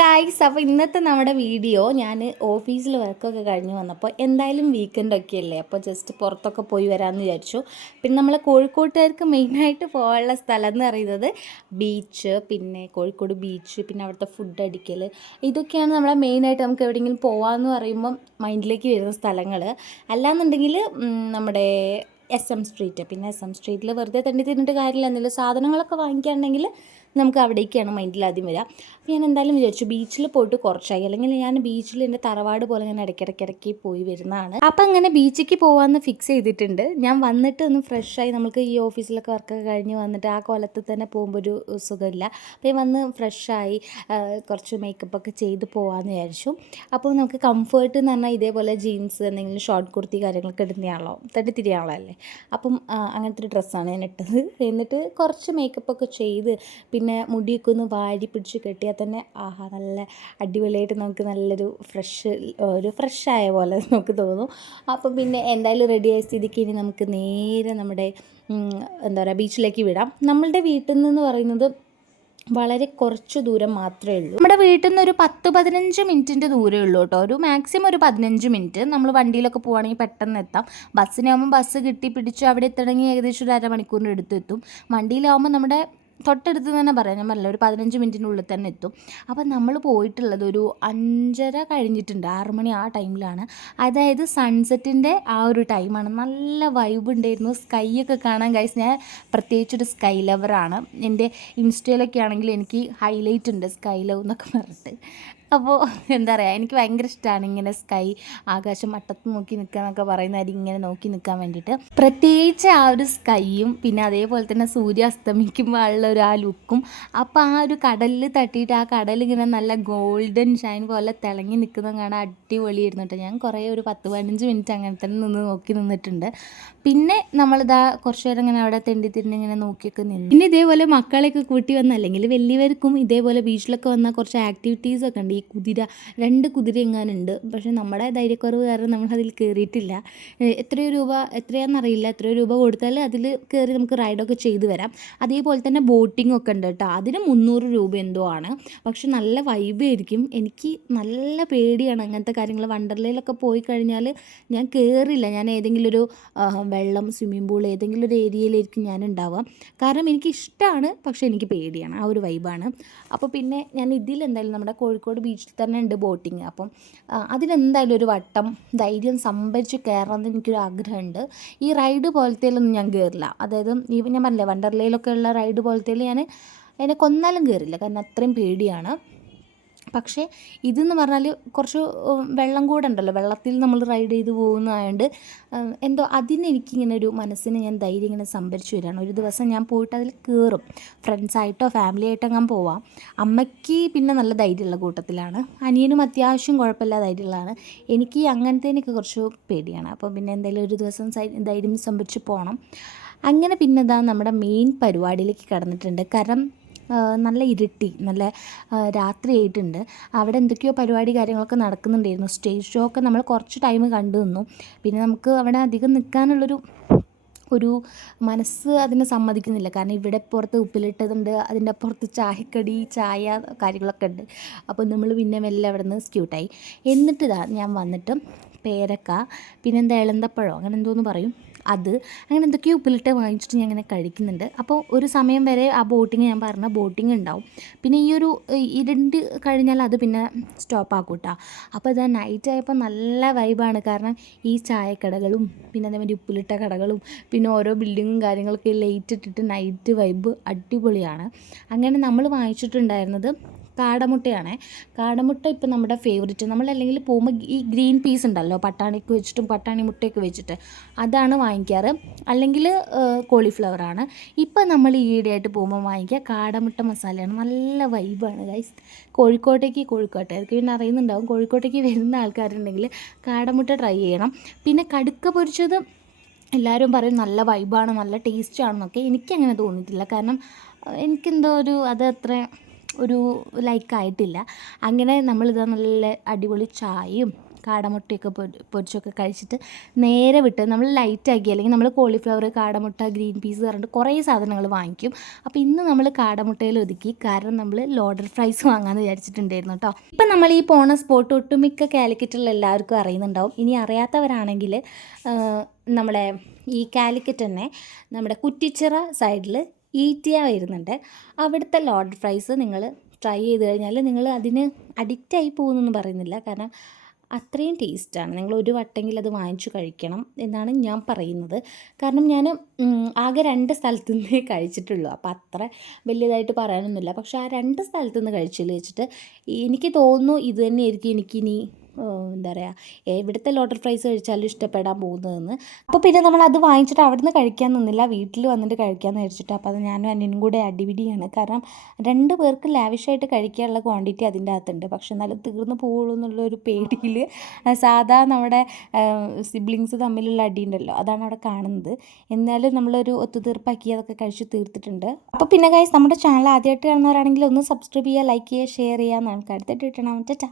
Guys അപ്പോൾ ഇന്നത്തെ നമ്മുടെ വീഡിയോ ഞാൻ ഓഫീസിൽ വർക്കൊക്കെ കഴിഞ്ഞ് വന്നപ്പോൾ എന്തായാലും വീക്കെൻഡ് ഒക്കെ അല്ലേ അപ്പോൾ ജസ്റ്റ് പുറത്തൊക്കെ പോയി വരാമെന്ന് വിചാരിച്ചു. പിന്നെ നമ്മൾ കോഴിക്കോട്ടുകാർക്ക് മെയിനായിട്ട് പോകാനുള്ള സ്ഥലം എന്ന് പറയുന്നത് ബീച്ച് പിന്നെ കോഴിക്കോട് ബീച്ച് പിന്നെ അവിടുത്തെ ഫുഡ് അടിക്കൽ ഇതൊക്കെയാണ് നമ്മളെ മെയിനായിട്ട് നമുക്ക് എവിടെയെങ്കിലും പോകാമെന്ന് പറയുമ്പം മൈൻഡിലേക്ക് വരുന്ന സ്ഥലങ്ങൾ അല്ലാന്നുണ്ടെങ്കിൽ നമ്മുടെ എസ് എം സ്ട്രീറ്റ് പിന്നെ എസ് എം സ്ട്രീറ്റിൽ വെറുതെ തണ്ടി തിന്നിട്ട് കാര്യമില്ല. എന്തെങ്കിലും സാധനങ്ങളൊക്കെ വാങ്ങിക്കുകയാണെങ്കിൽ നമുക്ക് അവിടേക്കാണ് മൈൻഡിൽ ആദ്യം വരിക അപ്പോൾ ഞാൻ എന്തായാലും വിചാരിച്ചു ബീച്ചിൽ പോയിട്ട് കുറച്ചായി. അല്ലെങ്കിൽ ഞാൻ ബീച്ചിൽ എന്റെ തറവാട് പോലെ ഞാൻ ഇടയ്ക്കിടയ്ക്കിടയ്ക്ക് പോയി വരുന്നതാണ്. അപ്പം അങ്ങനെ ബീച്ചിലേക്ക് പോകാമെന്ന് ഫിക്സ് ചെയ്തിട്ടുണ്ട്. ഞാൻ വന്നിട്ട് ഒന്ന് ഫ്രഷായി നമുക്ക് ഈ ഓഫീസിലൊക്കെ വർക്കൊക്കെ കഴിഞ്ഞ് വന്നിട്ട് ആ കൊലത്തിൽ തന്നെ പോകുമ്പോൾ ഒരു സുഖമില്ല. അപ്പോൾ വന്ന് ഫ്രഷായി കുറച്ച് മേക്കപ്പ് ഒക്കെ ചെയ്ത് പോകാമെന്ന് വിചാരിച്ചു. അപ്പോൾ നമുക്ക് കംഫേർട്ട് എന്ന് പറഞ്ഞാൽ ഇതേപോലെ ജീൻസ് എന്തെങ്കിലും ഷോർട്ട് കുർത്തി കാര്യങ്ങളൊക്കെ ഇടുന്നയാളോ തട്ടി തിരിയാണല്ലോ അല്ലേ അപ്പം അങ്ങനത്തെ ഒരു ഡ്രസ്സാണ് ഞാൻ ഇട്ടത്. എന്നിട്ട് കുറച്ച് മേക്കപ്പ് ഒക്കെ ചെയ്ത് പിന്നെ മുടിയൊക്കെ ഒന്ന് വാരി പിടിച്ച് കെട്ടിയാൽ തന്നെ ആഹാ നല്ല അടിപൊളിയായിട്ട് നമുക്ക് നല്ലൊരു ഫ്രഷ് ഒരു ഫ്രഷ് ആയ പോലെ നമുക്ക് തോന്നും. അപ്പോൾ പിന്നെ എന്തായാലും റെഡിയായ സ്ഥിതിക്ക് ഇനി നമുക്ക് നേരെ നമ്മുടെ എന്താ പറയുക ബീച്ചിലേക്ക് വിടാം. നമ്മളുടെ വീട്ടിൽ നിന്ന് പറയുന്നത് വളരെ കുറച്ച് ദൂരം മാത്രമേ ഉള്ളൂ. നമ്മുടെ വീട്ടിൽ നിന്ന് ഒരു പത്ത് പതിനഞ്ച് മിനിറ്റിന്റെ ദൂരമേ ഉള്ളൂ കേട്ടോ. ഒരു മാക്സിമം ഒരു പതിനഞ്ച് മിനിറ്റ്. നമ്മൾ വണ്ടിയിലൊക്കെ പോവുകയാണെങ്കിൽ പെട്ടെന്ന് എത്താം. ബസ്സിനാകുമ്പോൾ ബസ് കിട്ടി പിടിച്ച് അവിടെ എത്തണമെങ്കിൽ ഏകദേശം ഒരു അരമണിക്കൂറിന്റെ അടുത്ത് എത്തും വണ്ടിയിലാവുമ്പോൾ നമ്മുടെ തൊട്ടടുത്ത് തന്നെ പറയാം. ഞാൻ പറഞ്ഞില്ല ഒരു പതിനഞ്ച് മിനിറ്റിനുള്ളിൽ തന്നെ എത്തും. അപ്പം നമ്മൾ പോയിട്ടുള്ളത് ഒരു അഞ്ചര കഴിഞ്ഞിട്ടുണ്ട് ആറു മണി ആ ടൈമിലാണ്. അതായത് സൺസെറ്റിന്റെ ആ ഒരു ടൈമാണ് നല്ല വൈബ് ഉണ്ടായിരുന്നു. സ്കൈ ഒക്കെ കാണാൻ ഗൈസ് ഞാൻ പ്രത്യേകിച്ചൊരു സ്കൈ ലവറാണ് എന്റെ ഇൻസ്റ്റയിലൊക്കെ ആണെങ്കിൽ എനിക്ക് ഹൈലൈറ്റ് ഉണ്ട് സ്കൈ ലവ് എന്നൊക്കെ പറഞ്ഞിട്ട്. അപ്പോൾ എന്താ പറയുക എനിക്ക് ഭയങ്കര ഇഷ്ടമാണ് ഇങ്ങനെ സ്കൈ ആകാശം മട്ടത്ത് നോക്കി നിൽക്കുക എന്നൊക്കെ പറയുന്നതായിരിക്കും ഇങ്ങനെ നോക്കി നിൽക്കാൻ വേണ്ടിയിട്ട്. പ്രത്യേകിച്ച് ആ ഒരു സ്കൈയും പിന്നെ അതേപോലെ തന്നെ സൂര്യ അസ്തമിക്കുമ്പോൾ ഉള്ള ഒരു ആ ലുക്കും അപ്പോൾ ആ ഒരു കടലിൽ തട്ടിയിട്ട് ആ കടൽ ഇങ്ങനെ നല്ല ഗോൾഡൻ ഷൈൻ പോലെ തിളങ്ങി നിൽക്കുന്നത് കാണാൻ അടിപൊളിയായിരുന്നു കേട്ടോ. ഞാൻ കുറേ ഒരു പത്ത് പതിനഞ്ച് മിനിറ്റ് അങ്ങനെ തന്നെ നിന്ന് നോക്കി നിന്നിട്ടുണ്ട്. പിന്നെ നമ്മളിതാ കുറച്ച് നേരം ഇങ്ങനെ അവിടെ തെണ്ടി തിരിഞ്ഞ് ഇങ്ങനെ നോക്കിയൊക്കെ നിന്നു. പിന്നെ ഇതേപോലെ മക്കളെയൊക്കെ കൂട്ടി വന്ന അല്ലെങ്കിൽ വലിയവർക്കും ഇതേപോലെ ബീച്ചിലൊക്കെ വന്ന കുറച്ച് ആക്ടിവിറ്റീസ് ഒക്കെ ഉണ്ട്. കുതിര രണ്ട് കുതിര എങ്ങാനുണ്ട് പക്ഷേ നമ്മുടെ ധൈര്യക്കുറവ് കാരണം നമ്മൾ അതിൽ കയറിയിട്ടില്ല എത്രയോ രൂപ എത്രയാണെന്നറിയില്ല എത്രയോ രൂപ കൊടുത്താൽ അതിൽ കയറി നമുക്ക് റൈഡൊക്കെ ചെയ്തു വരാം. അതേപോലെ തന്നെ ബോട്ടിംഗ് ഒക്കെ ഉണ്ട് കേട്ടോ. അതിന് മുന്നൂറ് രൂപ എന്തോ ആണ്. പക്ഷെ നല്ല വൈബ് ആയിരിക്കും. എനിക്ക് നല്ല പേടിയാണ് അങ്ങനത്തെ കാര്യങ്ങൾ. വണ്ടർലയിലൊക്കെ പോയി കഴിഞ്ഞാൽ ഞാൻ കയറില്ല ഞാൻ ഏതെങ്കിലും ഒരു വെള്ളം സ്വിമ്മിംഗ് പൂൾ ഏതെങ്കിലും ഒരു ഏരിയയിലായിരിക്കും ഞാൻ ഉണ്ടാവുക. കാരണം എനിക്ക് ഇഷ്ടമാണ് പക്ഷേ എനിക്ക് പേടിയാണ്. ആ ഒരു വൈബാണ് അപ്പോൾ പിന്നെ ഞാൻ ഇതിൽ എന്തായാലും നമ്മുടെ കോഴിക്കോട് ബീച്ചിൽ തന്നെ ഉണ്ട് ബോട്ടിങ് അപ്പം അതിനെന്തായാലും ഒരു വട്ടം ധൈര്യം സംഭരിച്ച് കയറണമെന്ന് എനിക്കൊരു ആഗ്രഹമുണ്ട്. ഈ റൈഡ് പോലത്തേലൊന്നും ഞാൻ കയറില്ല അതായത് ഈ ഞാൻ പറഞ്ഞില്ലേ വണ്ടർലയിലൊക്കെ ഉള്ള റൈഡ് പോലത്തേൽ ഞാൻ എന്നെ കൊന്നാലും കയറില്ല കാരണം അത്രയും പേടിയാണ്. പക്ഷേ ഇതെന്ന് പറഞ്ഞാൽ കുറച്ച് വെള്ളം കൂടെ ഉണ്ടല്ലോ വെള്ളത്തിൽ നമ്മൾ റൈഡ് ചെയ്ത് പോകുന്നതായതുകൊണ്ട് എന്തോ അതിന് എനിക്കിങ്ങനെ ഒരു മനസ്സിന് ഞാൻ ധൈര്യം ഇങ്ങനെ സംഭരിച്ചു വരികയാണ്. ഒരു ദിവസം ഞാൻ പോയിട്ട് അതിൽ കയറും ഫ്രണ്ട്സായിട്ടോ ഫാമിലി ആയിട്ടോ ഞാൻ പോവാം. അമ്മയ്ക്ക് പിന്നെ നല്ല ധൈര്യമുള്ള കൂട്ടത്തിലാണ്. അനിയനും അത്യാവശ്യം കുഴപ്പമില്ല ധൈര്യമുള്ളതാണ്. എനിക്ക് അങ്ങനത്തേനൊക്കെ കുറച്ച് പേടിയാണ്. അപ്പോൾ പിന്നെ എന്തായാലും ഒരു ദിവസം ധൈര്യം സംഭരിച്ച് പോകണം അങ്ങനെ പിന്നെ ഇതാ നമ്മുടെ മെയിൻ പരിപാടിയിലേക്ക് കടന്നിട്ടുണ്ട്. കാരണം നല്ല ഇരുട്ടി നല്ല രാത്രി ആയിട്ടുണ്ട്. അവിടെ എന്തൊക്കെയോ പരിപാടി കാര്യങ്ങളൊക്കെ നടക്കുന്നുണ്ടായിരുന്നു. സ്റ്റേജ് ഷോ ഒക്കെ നമ്മൾ കുറച്ച് ടൈം കണ്ടു നിന്നു. പിന്നെ നമുക്ക് അവിടെ അധികം നിൽക്കാനുള്ളൊരു ഒരു മനസ്സ് അതിനെ സമ്മതിക്കുന്നില്ല. കാരണം ഇവിടെ പുറത്ത് ഉപ്പിലിട്ടതുണ്ട് അതിന്റെ അപ്പുറത്ത് ചായക്കടി ചായ കാര്യങ്ങളൊക്കെ ഉണ്ട്. അപ്പോൾ നമ്മൾ പിന്നെ മെല്ലെ അവിടെ നിന്ന് സ്ക്യൂട്ടായി എന്നിട്ട് ഇതാ ഞാൻ വന്നിട്ട് പേരക്ക പിന്നെന്താ എളന്തപ്പഴം അങ്ങനെ എന്തോന്ന് പറയും. അത് അങ്ങനെ എന്തൊക്കെയോ ഉപ്പിലിട്ട് വാങ്ങിച്ചിട്ട് ഞാൻ ഇങ്ങനെ കഴിക്കുന്നുണ്ട്. അപ്പോൾ ഒരു സമയം വരെ ആ ബോട്ടിങ് ഞാൻ പറഞ്ഞ ബോട്ടിങ് ഉണ്ടാവും. പിന്നെ ഈ ഒരു ഇരുണ്ട് കഴിഞ്ഞാൽ അത് പിന്നെ സ്റ്റോപ്പ് ആക്കും കേട്ടോ അപ്പോൾ ഇതാ നൈറ്റ് ആയപ്പോൾ നല്ല വൈബാണ് കാരണം ഈ ചായക്കടകളും പിന്നെ അതേമാതിരി ഉപ്പിലിട്ട കടകളും പിന്നെ ഓരോ ബിൽഡിങ്ങും കാര്യങ്ങളൊക്കെ ലൈറ്റ് ഇട്ടിട്ട് നൈറ്റ് വൈബ് അടിപൊളിയാണ്. അങ്ങനെ നമ്മൾ വാങ്ങിച്ചിട്ടുണ്ടായിരുന്നത് കാടമുട്ടയാണേ. കാടമുട്ട ഇപ്പം നമ്മുടെ ഫേവറേറ്റ് നമ്മൾ അല്ലെങ്കിൽ പോകുമ്പോൾ ഈ ഗ്രീൻ പീസ് ഉണ്ടല്ലോ പട്ടാണിക്ക് വെച്ചിട്ടും പട്ടാണി മുട്ടയൊക്കെ വെച്ചിട്ട് അതാണ് വാങ്ങിക്കാറ്. അല്ലെങ്കിൽ കോളിഫ്ലവറാണ് ഇപ്പം നമ്മൾ ഈയിടെയായിട്ട് പോകുമ്പോൾ വാങ്ങിക്കുക കാടമുട്ട മസാലയാണ്. നല്ല വൈബാണ് ഗൈസ് കോഴിക്കോട്ടേക്ക് കോഴിക്കോട്ടേക്ക് പിന്നെ അറിയുന്നുണ്ടാവും. കോഴിക്കോട്ടേക്ക് വരുന്ന ആൾക്കാരുണ്ടെങ്കിൽ കാടമുട്ട ട്രൈ ചെയ്യണം. പിന്നെ കടുക്ക പൊരിച്ചത് എല്ലാവരും പറയും നല്ല വൈബാണ് നല്ല ടേസ്റ്റാണെന്നൊക്കെ എനിക്കങ്ങനെ തോന്നിയിട്ടില്ല. കാരണം എനിക്കെന്തോ ഒരു അത് അത്ര ഒരു ലൈക്ക് ആയിട്ടില്ല. അങ്ങനെ നമ്മളിത് നല്ല അടിപൊളി ചായയും കാടമുട്ടയൊക്കെ പൊരി- പൊരിച്ചൊക്കെ കഴിച്ചിട്ട് നേരെ വിട്ട് നമ്മൾ ലൈറ്റാക്കി അല്ലെങ്കിൽ നമ്മൾ കോളിഫ്ലവർ കാടമുട്ട ഗ്രീൻ പീസ് പറഞ്ഞിട്ട് കുറേ സാധനങ്ങൾ വാങ്ങിക്കും. അപ്പോൾ ഇന്ന് നമ്മൾ കാടമുട്ടയിൽ ഒതുക്കി. കാരണം നമ്മൾ ലോഡർ ഫ്രൈസ് വാങ്ങാമെന്ന് വിചാരിച്ചിട്ടുണ്ടായിരുന്നു കേട്ടോ ഇപ്പം നമ്മൾ ഈ പോണ സ്പോട്ട് ഒട്ടുമിക്ക കാലിക്കറ്റുള്ള എല്ലാവർക്കും അറിയുന്നുണ്ടാവും. ഇനി അറിയാത്തവരാണെങ്കിൽ നമ്മളെ ഈ കാലിക്കറ്റ് തന്നെ നമ്മുടെ കുറ്റിച്ചിറ സൈഡിൽ ഈറ്റിയ വരുന്നുണ്ട്. അവിടുത്തെ ലോഡ് ഫ്രൈസ് നിങ്ങൾ ട്രൈ ചെയ്ത് കഴിഞ്ഞാൽ നിങ്ങൾ അതിന് അഡിക്റ്റായി പോകുന്നൊന്നും പറയുന്നില്ല. കാരണം അത്രയും ടേസ്റ്റാണ് നിങ്ങൾ ഒരു വട്ടെങ്കിൽ അത് വാങ്ങിച്ചു കഴിക്കണം എന്നാണ് ഞാൻ പറയുന്നത്. കാരണം ഞാൻ ആകെ രണ്ട് സ്ഥലത്തു നിന്നേ കഴിച്ചിട്ടുള്ളൂ. അപ്പോൾ അത്ര വലിയതായിട്ട് പറയാനൊന്നുമില്ല. പക്ഷേ ആ രണ്ട് സ്ഥലത്തു നിന്ന് കഴിച്ചതിൽ വെച്ചിട്ട് എനിക്ക് തോന്നുന്നു ഇത് തന്നെയായിരിക്കും എനിക്കിനി എന്താ പറയുക എവിടുത്തെ ലോട്ടർ ഫ്രൈസ് കഴിച്ചാലും ഇഷ്ടപ്പെടാൻ പോകുന്നതെന്ന്. അപ്പോൾ പിന്നെ നമ്മൾ അത് വാങ്ങിച്ചിട്ട് അവിടെ നിന്ന് കഴിക്കാൻ നിന്നില്ല വീട്ടിൽ വന്നിട്ട് കഴിക്കാമെന്ന് വിചാരിച്ചിട്ട്. അപ്പോൾ അത് ഞാനും അനിയനും കൂടെ അടിപിടിയാണ്. കാരണം രണ്ട് പേർക്ക് ലാവിഷായിട്ട് കഴിക്കാനുള്ള ക്വാണ്ടിറ്റി അതിന്റെ അകത്തുണ്ട്. പക്ഷെ എന്നാലും തീർന്നു പോകുള്ളൂ എന്നുള്ളൊരു പേടിയിൽ സാധാ നമ്മുടെ സിബ്ലിങ്സ് തമ്മിലുള്ള അടി ഉണ്ടല്ലോ അതാണ് അവിടെ കാണുന്നത്. എന്നാലും നമ്മളൊരു ഒത്തുതീർപ്പാക്കി അതൊക്കെ കഴിച്ച് തീർത്തിട്ടുണ്ട്. അപ്പോൾ പിന്നെ ഗൈസ് നമ്മുടെ ചാനൽ ആദ്യമായിട്ട് കാണുന്നവരാണെങ്കിൽ ഒന്ന് സബ്സ്ക്രൈബ് ചെയ്യുക ലൈക്ക് ചെയ്യുക ഷെയർ ചെയ്യുക. നമുക്ക് അടുത്തിട്ട് കിട്ടണം ചേട്ടാ